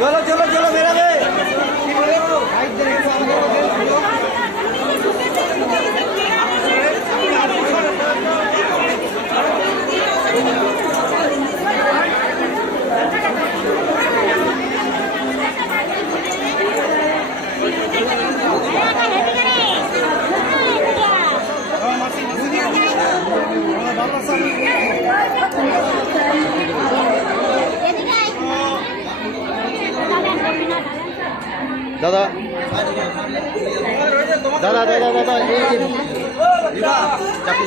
চলো চলো চলো বেরাবে দাদা। দাদা দাদা দাদা এই এই চাকরি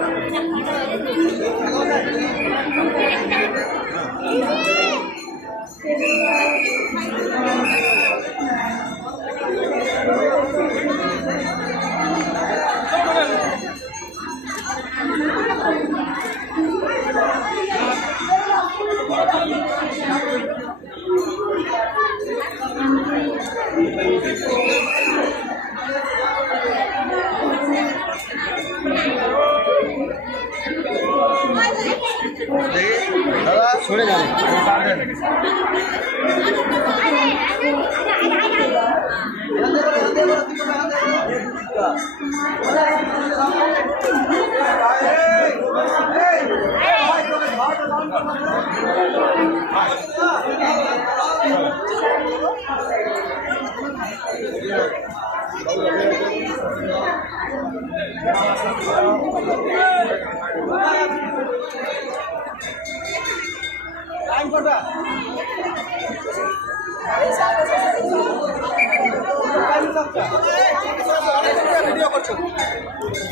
দাদা সরে যাবে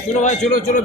চলো ভাই চলো চলো